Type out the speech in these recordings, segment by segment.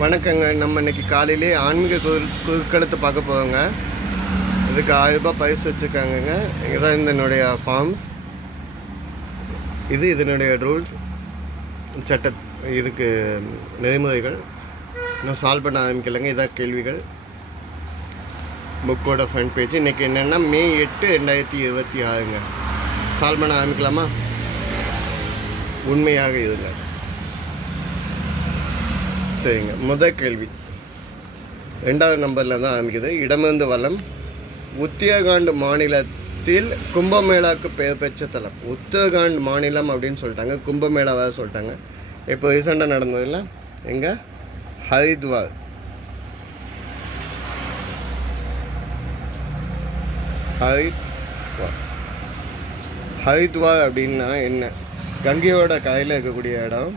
வணக்கங்க. நம்ம இன்னைக்கு காலையிலே ஆன்மீக குறுக்கெடுத்து பார்க்க போவோங்க. இதுக்கு 1000 ரூபாய் பரிசு வச்சுருக்காங்கங்க. இதுதான் இதனுடைய ஃபார்ம்ஸ், இது இதனுடைய ரூல்ஸ் சட்ட, இதுக்கு நெறிமுறைகள். இன்னும் சால்வ் பண்ண ஆரம்பிக்கலைங்க. இதான் கேள்விகள். புக்கோட ஃப்ரண்ட் பேஜ். இன்றைக்கி என்னென்னா மே 8, 2026ங்க. சால்வ் பண்ண ஆரம்பிக்கலாமா? உண்மையாக இதுங்க. சரிங்க. முதல் கேள்வி 2வது நம்பரில் தான் ஆரம்பிக்குது. இடமிருந்து வலம். உத்தரகாண்ட் மாநிலத்தில் கும்பமேளாவுக்கு பெயர் பெற்ற தலம். உத்தரகாண்ட் மாநிலம் அப்படின்னு சொல்லிட்டாங்க, கும்பமேளாவாக சொல்லிட்டாங்க. இப்போ ரீசெண்டாக நடந்ததில்ல, எங்கே? ஹரித்வார். ஹரித்வார் அப்படின்னா என்ன? கங்கையோட கரையில் இருக்கக்கூடிய இடம்.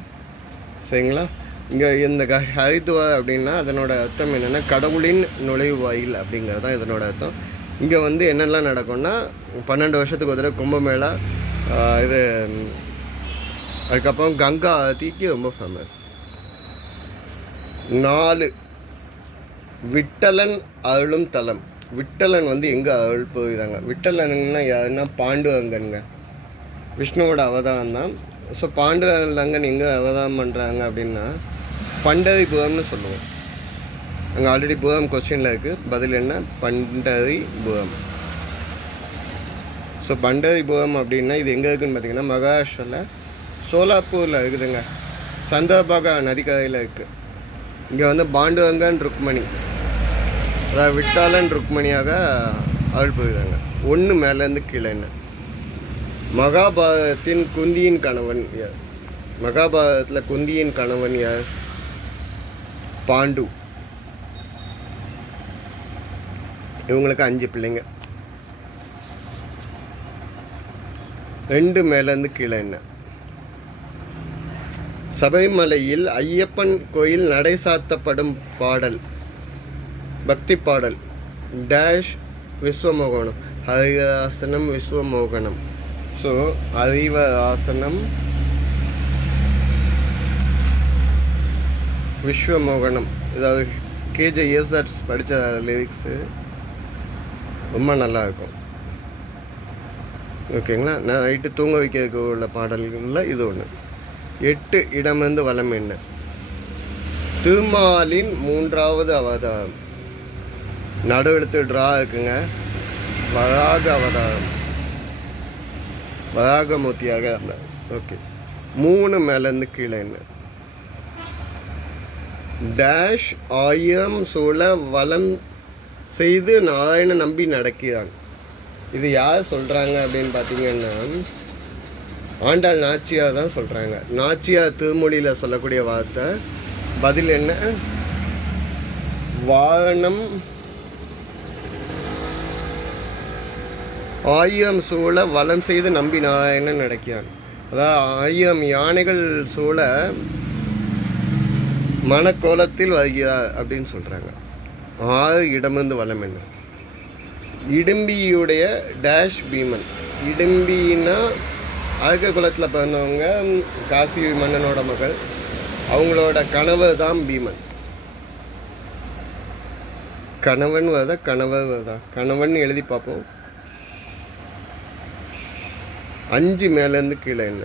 சரிங்களா? இங்கே இந்த ஹரித்வார் அப்படின்னா அதனோட அர்த்தம் என்னென்னா கடவுளின் நுழைவாயில் அப்படிங்கிறது தான் இதனோட அர்த்தம். இங்கே வந்து என்னெல்லாம் நடக்கும்னா 12 வருஷத்துக்கு ஒரு தடவை கும்பமேளா, இது அதுக்கப்புறம் கங்கா ஆரத்திக்கு ரொம்ப ஃபேமஸ். 4 விட்டலன் அருளும் தலம். விட்டலன் வந்து எங்கே அருள் போகிறாங்க? விட்டலனுங்கன்னா யாருன்னா பாண்டுரங்கனுங்க, விஷ்ணுவோட அவதாரம் தான். ஸோ பாண்டுரங்கன் எங்கே அவதாரம் பண்ணுறாங்க அப்படின்னா பண்டரிபுரம்னு சொல்லுவோம். அங்கே ஆல்ரெடி புரம் கொஸ்டினில் இருக்குது. பதில் என்ன? பண்டரிபுரம். ஸோ பண்டரிபுரம் அப்படின்னா இது எங்கே இருக்குதுன்னு பார்த்தீங்கன்னா மகாராஷ்டிராவில் சோலாப்பூரில் இருக்குதுங்க. சந்தர்பாகா நதிக்கரையில் இருக்குது. இங்கே வந்து பாண்டுரங்கன் ருக்மணி, அதாவது விட்டாலன் ருக்மணியாக அருள் புரியுதாங்க. 1 மேலேருந்து கீழே என்ன? மகாபாரதத்தின் குந்தியின் கணவன் யார்? மகாபாரதத்தில் குந்தியின் கணவன் யார்? பாண்டு. இவங்களுக்கு 5 பிள்ளைங்க. 2 மேலேருந்து கீழே என்ன? சபரிமலையில் ஐயப்பன் கோயில் நடை சாத்தப்படும் பாடல், பக்தி பாடல் டேஷ் விஸ்வமோகனம். ஹரியாசனம் விஸ்வமோகனம். ஸோ ஹரிவராசனம் விஸ்வமோகனம். இதாவது கேஜே யேசுதாஸ் படித்த லிரிக்ஸு ரொம்ப நல்லாயிருக்கும். ஓகேங்களா? நான் நைட்டு தூங்க வைக்க உள்ள பாடல்களில் இது ஒன்று. 8 இடமிருந்து வலம் என்ன? திருமாலின் 3வது அவதாரம். நடுவெடுத்து ட்ரா இருக்குங்க. வராக அவதாரம், வராகமூர்த்தியாக இருந்தார். ஓகே. 3 மேலேருந்து கீழே என்ன? டேஷ் 1000 சூழ வலம் செய்து நாராயண நம்பி நடக்கிறான். இது யார் சொல்கிறாங்க அப்படின்னு பார்த்தீங்கன்னா ஆண்டாள் நாச்சியார் தான் சொல்கிறாங்க. நாச்சியார் திருமொழியில் சொல்லக்கூடிய வார்த்தை. பதில் என்ன? வாரணம் 1000 சூழ வலம் செய்து நம்பி நாராயணன் நடக்கிறான். அதாவது 1000 யானைகள் சூழ மனக்கோலத்தில் வருகிறார் அப்படின்னு சொல்கிறாங்க. 6 இடமிருந்து வலம் என்ன? இடும்பியுடைய டேஷ் பீமன். இடும்பின்னா அழக குலத்தில் பிறந்தவங்க, காசி மன்னனோட மகள். அவங்களோட கணவர் தான் பீமன். கணவன் வருதா கணவர் வருதா? கணவன் எழுதி பார்ப்போம். 5 மேலேருந்து கீழே என்ன?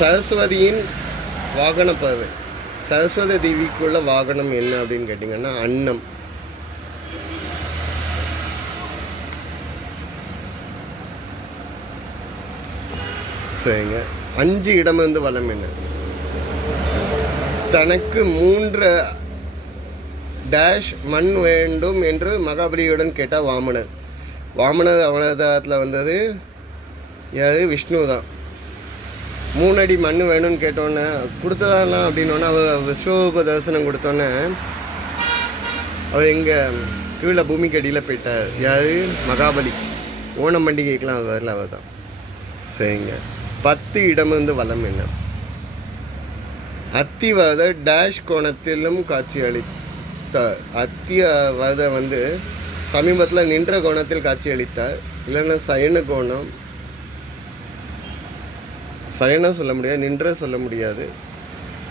சரஸ்வதியின் வாகன பறவை. சரஸ்வதி தேவிக்குள்ள வாகனம் என்ன அப்படின்னு கேட்டிங்கன்னா அன்னம். சரிங்க. 5 இடமிருந்து வலம் என்ன? தனக்கு 3 டேஷ் மண் வேண்டும் என்று மகாபலியுடன் கேட்டால் வாமனர். வாமனர் அவதாரத்தில் வந்தது யார்? விஷ்ணு தான். 3 அடி மண் வேணும்னு கேட்டோன்னே கொடுத்ததாலாம் அப்படின்னோடனே அவர் விஸ்வரூப தரிசனம் கொடுத்தோன்னே அவர் எங்கே கீழே பூமிக்கு அடியில் போயிட்டார். யார்? மகாபலி. ஓணம் பண்டிகைக்கெலாம் அவர் வரல, அவர் தான். சரிங்க. 10 இடமிருந்து வலம் என்ன? அத்திவரத டேஷ் கோணத்திலும் காட்சி அளித்தார். அத்திவரத வந்து சமீபத்தில் நின்ற கோணத்தில் காட்சி அளித்தார். இல்லைன்னா சயன கோணம். சயனம் சொல்ல முடியாது, நின்ற சொல்ல முடியாது.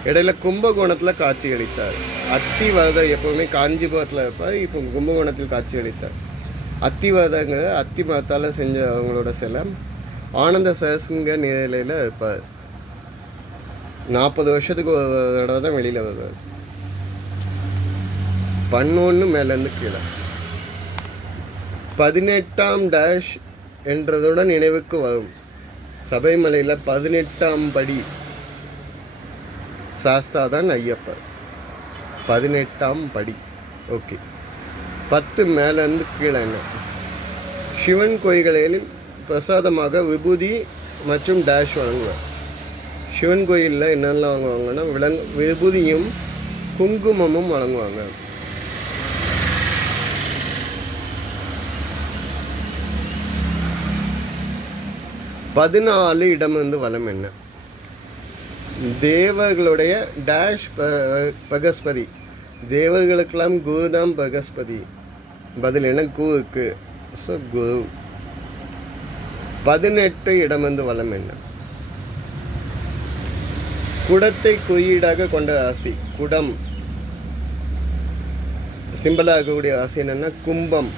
இடையில கும்பகோணத்தில் காட்சி அளித்தார். அத்திவரதர் எப்போவுமே காஞ்சிபுரத்தில் இருப்பார், இப்போ கும்பகோணத்தில் காட்சி அளித்தார். அத்திவரதங்க அத்தி மரத்தால் செஞ்ச அவங்களோட சிலை ஆனந்த சரஸ்ங்க நிலையில் இருப்பார். 40 வருஷத்துக்கு ஒரு தடவை தான் வெளியில் வருவார். 11 மேலேருந்து கீழே 18ஆம் டேஷ் என்றதுடன் நினைவுக்கு வரும். சபைமலையில் 18ஆம் படி சாஸ்தா தான் ஐயப்பர். 18ஆம் படி. ஓகே. 10 மேலேருந்து கீழே என்ன? சிவன் கோயில்களில் பிரசாதமாக விபூதி மற்றும் டேஷ் வழங்குவார். சிவன் கோயிலில் என்னெல்லாம் வாங்குவாங்கன்னா விபூதியும் குங்குமமும் வழங்குவாங்க. பதினாலு இடம் வந்து வளம் என்ன? தேவர்களுடைய டேஷ் பகஸ்பதி. தேவர்களுக்கெல்லாம் குரு தான் பகஸ்பதி. பதில் என்ன? குருக்கு. ஸோ குரு. 18 இடம் வந்து வளம் என்ன? குடத்தை குறியீடாக கொண்ட ராசி. குடம் சிம்பிளாக இருக்கக்கூடிய ராசி என்னன்னா கும்பம்.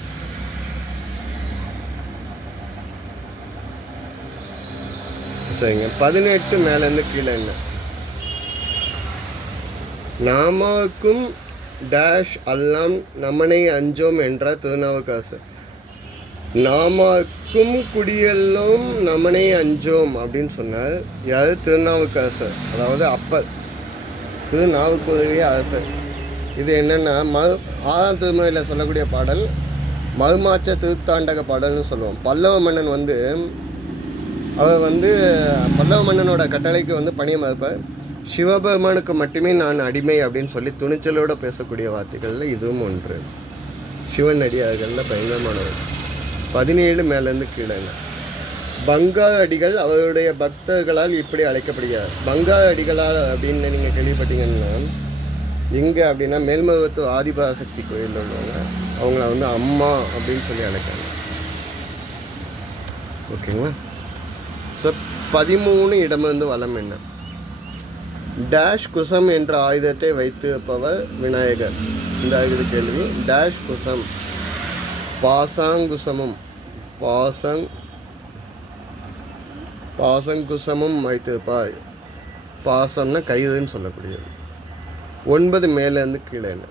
சரிங்க. 18 மேலேருந்து கீழே என்ன? நாமாக்கும் டேஷ் அல்லாம் நமனை அஞ்சோம் என்ற திருநாவுக்கரசர். நாமாக்கும் குடியெல்லாம் நமனை அஞ்சோம் அப்படின்னு சொன்னார். யார்? திருநாவுக்கரசர். அதாவது அப்பர் திருநாவுக்குரிய அரசர். இது என்னென்னா 6ஆம் திருமுறையில் சொல்லக்கூடிய பாடல் மறுமாச்ச திருத்தாண்டக பாடல்னு சொல்லுவோம். பல்லவ மன்னன் வந்து அவர் பல்லவ மன்னனோட கட்டளைக்கு பணியை மறுப்பார். சிவபெருமானுக்கு மட்டுமே நான் அடிமை அப்படின்னு சொல்லி துணிச்சலோடு பேசக்கூடிய வார்த்தைகளில் இதுவும் ஒன்று. சிவன் அடியார்களில் பயங்கரமானவர். 17 மேலேருந்து கீழே. பங்கா அடிகள் அவருடைய பக்தர்களால் இப்படி அழைக்கப்படுகிறார். பங்கா அடிகளால் அப்படின்னு நீங்கள் கேள்விப்பட்டீங்கன்னா எங்கே அப்படின்னா மேல்மருவத்து ஆதிபராசக்தி கோயிலில் உள்ளவங்க அவங்கள அம்மா அப்படின்னு சொல்லி அழைக்காங்க. ஓகேங்களா? ஸோ 13 இடம் வளம் என்ன? டேஷ் குசம் என்ற ஆயுதத்தை வைத்திருப்பவர் விநாயகர். இந்த இது கேள்வி. டேஷ் குசம். பாசாங்குசமும் பாசங்குசமும் வைத்திருப்பார். பாசம்னா கயிறுன்னு சொல்லக்கூடியது. 9 மேலேருந்து கீழே என்ன?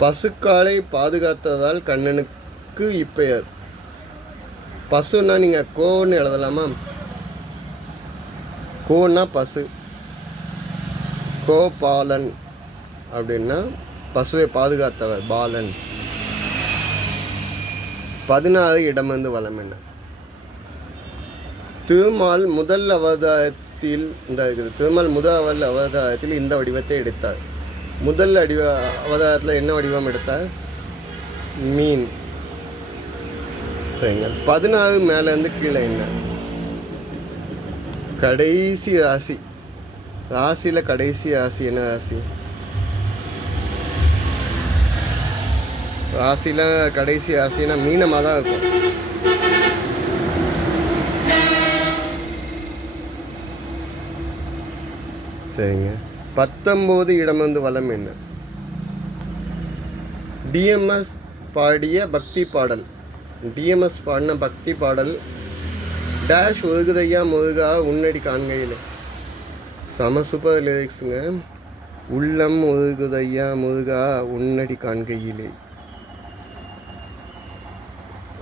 பசுக்காலை பாதுகாத்ததால் கண்ணனுக்கு இப்பெயர். பசுன்னா நீங்கள் கோன்னு எழுதலாமா? கோன்னா பசு. கோபாலன் அப்படின்னா பசுவை பாதுகாத்தவர் பாலன். 16 இடம் வளம் என்ன? திருமால் முதல் அவதாரத்தில் திருமால் முதல் அவதாரத்தில் இந்த வடிவத்தை எடுத்தார். முதல் அவதாரத்தில் என்ன வடிவம் எடுத்தார்? மீன். சரிங்க. 16 மேலேருந்து கீழே என்ன? கடைசி ராசி. ராசியில் கடைசி ராசி என்ன ராசி? ராசியில் கடைசி ராசினா மீனமாக தான் இருக்கும். சரிங்க. 19 இடம் வளம் என்ன? டிஎம்எஸ் பாடிய பக்தி பாடல். டிஎம்எஸ் பாடின பக்தி பாடல் டேஷ் ஒழுகுதையா முருகா உன்னடி காண்கையில். சம சூப்பர் லிரிக்ஸுங்க. உள்ளம் ஒழுகுதையா முருகா உன்னடி காண்கையிலே.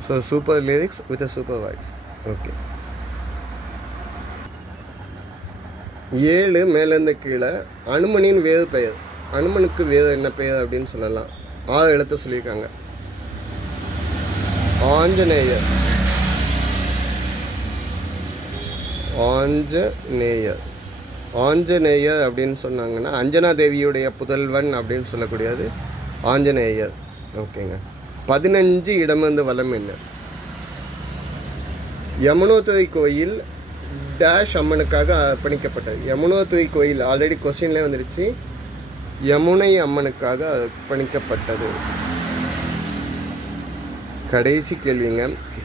So super lyrics with a super voice. Okay. 7 மேலேருந்து கீழே அனுமனின் வேறு பெயர். அனுமனுக்கு வேறு என்ன பெயர் அப்படின்னு சொல்லலாம். 6 எழுத்து சொல்லியிருக்காங்க. ஆஞ்சநேயர். ஆஞ்சநேயர் அப்படின்னு சொன்னாங்கன்னா அஞ்சனா தேவியுடைய புதல்வன் அப்படின்னு சொல்லக்கூடியது ஆஞ்சநேயர். ஓகேங்க. 15 இடம் வளம் என்ன? யமுனோத்திரி கோயில் டேஷ் அம்மனுக்காக அர்ப்பணிக்கப்பட்டது. யமுனோத்திரி கோயில் ஆல்ரெடி கொஸ்டின்லேயே வந்துடுச்சு. யமுனை அம்மனுக்காக அர்ப்பணிக்கப்பட்டது. கடைசி கேள்விங்க.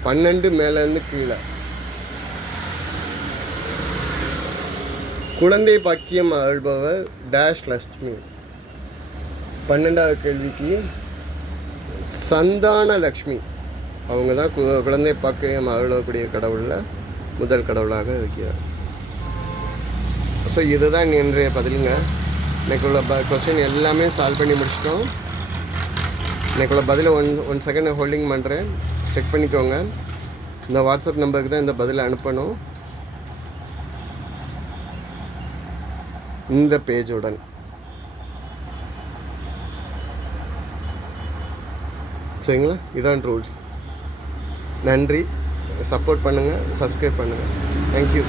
12 மேலேருந்து கீழே குழந்தை பாக்கியம் அருள்பவர் டேஷ் லட்சுமி. 12வது கேள்விக்கு சந்தான லக்ஷ்மி அவங்க தான் குழந்தை பாக்கியம் அருளக்கூடிய கடவுளில் முதல் கடவுளாக இருக்கிறார். ஸோ இதுதான் இன்றைய பதிலுங்க. இன்றைக்குள்ள கொஸ்டின் எல்லாமே சால்வ் பண்ணி முடிச்சிட்டோம். இன்றைக்குள்ள பதிலை ஒன் செகண்ட் ஹோல்டிங் பண்ணுறேன், செக் பண்ணிக்கோங்க. இந்த வாட்ஸ்அப் நம்பருக்கு தான் இந்த பதிலை அனுப்பணும். இந்த பேஜுடன் சரிங்களா? இதான் ரூல்ஸ். நன்றி. சப்போர்ட் பண்ணுங்கள், சப்ஸ்கிரைப் பண்ணுங்கள். தேங்க்யூ.